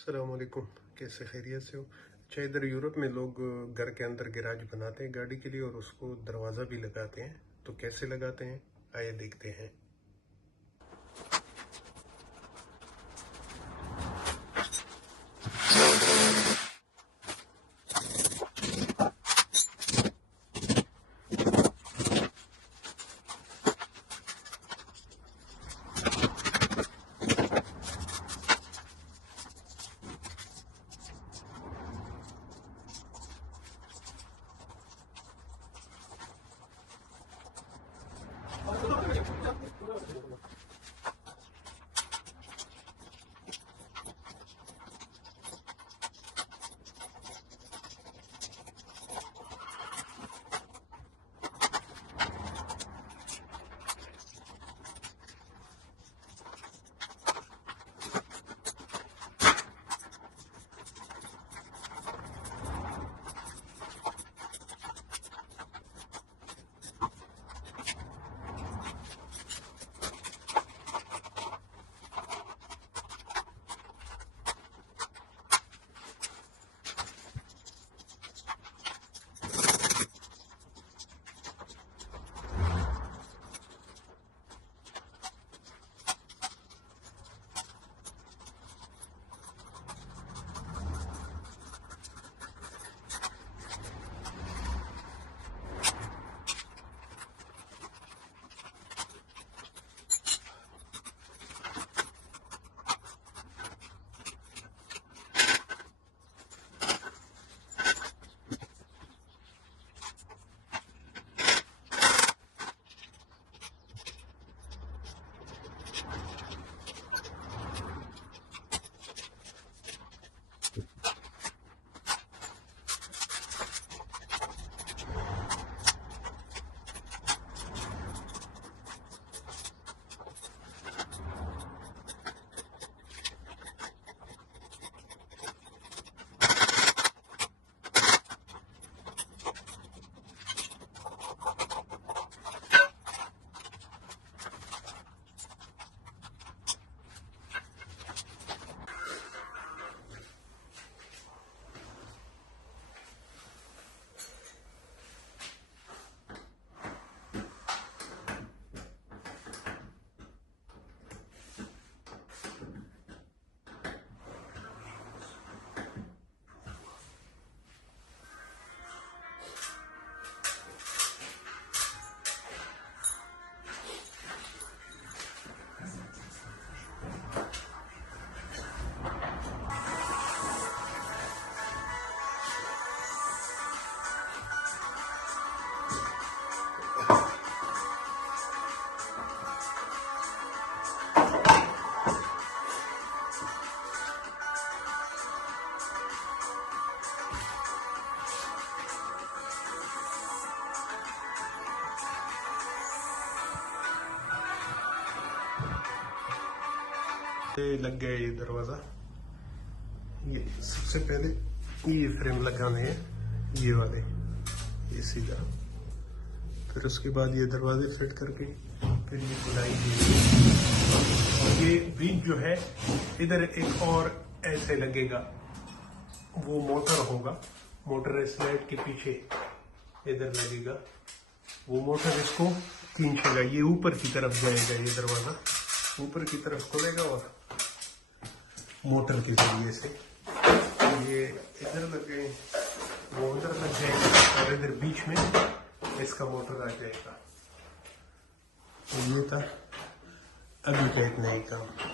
अस्सलाम वालेकुम, कैसे खैरियत से हो। अच्छा, इधर यूरोप में लोग घर के अंदर गैराज बनाते हैं गाड़ी के लिए और उसको दरवाज़ा भी लगाते हैं। तो कैसे लगाते हैं आइए देखते हैं। लग गया ये दरवाज़ा। ये सबसे पहले ये फ्रेम लगाने हैं, ये वाले, ये सीधा। फिर उसके बाद ये दरवाजे फिट करके फिर ये खुदाई और ये बीच जो है इधर एक और ऐसे लगेगा, वो मोटर होगा। मोटर इस लाइट के पीछे इधर लगेगा, वो मोटर इसको खींचेगा। ये ऊपर की तरफ जाएगा, ये दरवाजा ऊपर की तरफ खुलेगा और मोटर के जरिए से ये इधर लग गए, वो उधर लग जाएगा और इधर बीच में इसका मोटर आ जाएगा। तो ये था अभी का इतना ही काम।